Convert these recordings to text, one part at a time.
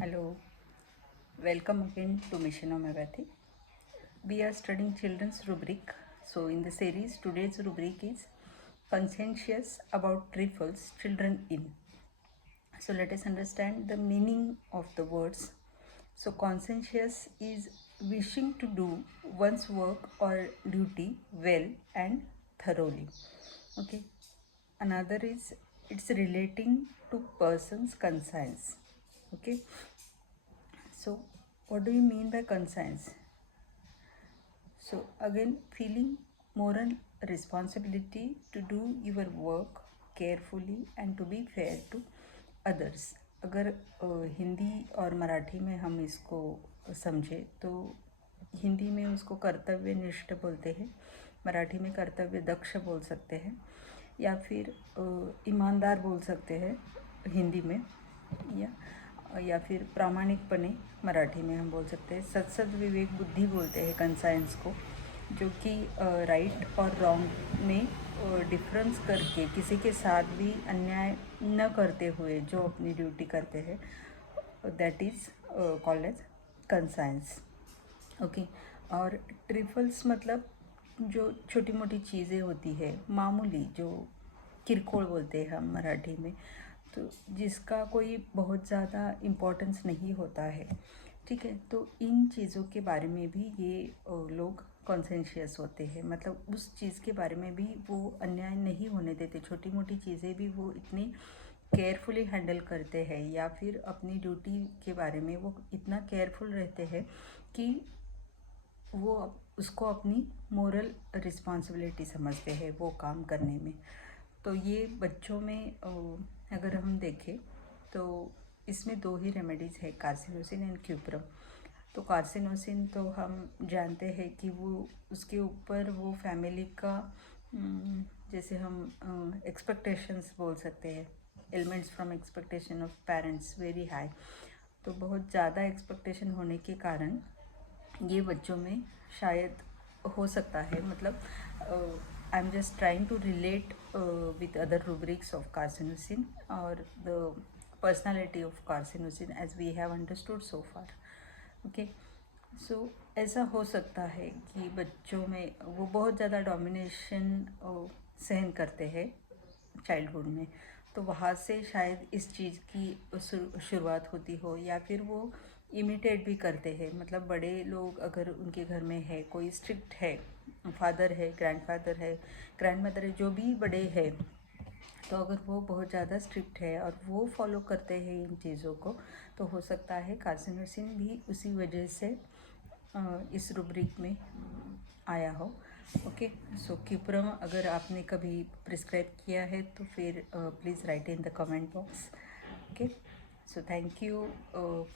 Hello, welcome again to Mission Homeopathy. We are studying children's rubric. So, in the series, today's rubric is Conscientious about Trifles Children in. So, let us understand the meaning of the words. So, conscientious is wishing to do one's work or duty well and thoroughly. Okay. Another is it's relating to person's conscience. Okay. So, what do you mean by conscience? So, again, feeling moral responsibility to do your work carefully and to be fair to others. अगर हिंदी और मराठी में हम इसको समझे तो हिंदी में उसको कर्तव्यनिष्ठ बोलते हैं, मराठी में कर्तव्य दक्ष बोल सकते हैं, या फिर ईमानदार बोल सकते हैं हिंदी में, या फिर प्रामाणिकपणे मराठी में हम बोल सकते हैं। सत्सद विवेक बुद्धि बोलते हैं कंसाइंस को, जो कि राइट और रॉन्ग में डिफरेंस करके किसी के साथ भी अन्याय न करते हुए जो अपनी ड्यूटी करते हैं, that is called as conscience. Okay. और ट्रिफल्स मतलब जो छोटी मोटी चीज़ें होती है, मामूली, जो किरकोळ बोलते हैं हम मराठी में, तो जिसका कोई बहुत ज़्यादा इम्पोर्टेंस नहीं होता है। ठीक है, तो इन चीज़ों के बारे में भी ये लोग कॉन्सेंशियस होते हैं, मतलब उस चीज़ के बारे में भी वो अन्याय नहीं होने देते, छोटी मोटी चीज़ें भी वो इतनी केयरफुली हैंडल करते हैं, या फिर अपनी ड्यूटी के बारे में वो इतना केयरफुल रहते हैं कि वो उसको अपनी मोरल रिस्पॉन्सिबिलिटी समझते हैं वो काम करने में। तो ये बच्चों में अगर हम देखें तो इसमें दो ही रेमेडीज़ है, कार्सिनोसिन एंड क्यूप्रम। तो कार्सिनोसिन तो हम जानते हैं कि वो उसके ऊपर वो फैमिली का जैसे हम एक्सपेक्टेशंस बोल सकते हैं, elements from expectation of parents very high. तो बहुत ज़्यादा एक्सपेक्टेशन होने के कारण ये बच्चों में शायद हो सकता है, मतलब I am just trying to relate with other rubrics of carcinosin or the personality of carcinosin as we have understood so far. Okay, so ऐसा हो सकता है कि बच्चों में वो बहुत ज़्यादा डोमिनेशन सहन करते हैं चाइल्डहुड में, तो वहाँ से शायद इस चीज़ की शुरुआत होती हो, या फिर वो इमिटेट भी करते हैं। मतलब बड़े लोग अगर उनके घर में है, कोई स्ट्रिक्ट है, फादर है, ग्रैंडफादर है, ग्रैंडमदर है, जो भी बड़े हैं, तो अगर वो बहुत ज़्यादा स्ट्रिक्ट है और वो फॉलो करते हैं इन चीज़ों को, तो हो सकता है कार्सिनोसिन भी उसी वजह से इस रूब्रिक में आया हो। ओके, सो क्यूप्रम अगर आपने कभी प्रिस्क्राइब किया है तो फिर please write in the comment box. Okay, so thank you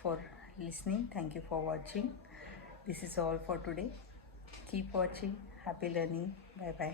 for listening, thank you for watching. This is all for today. Keep watching. Happy learning. Bye bye.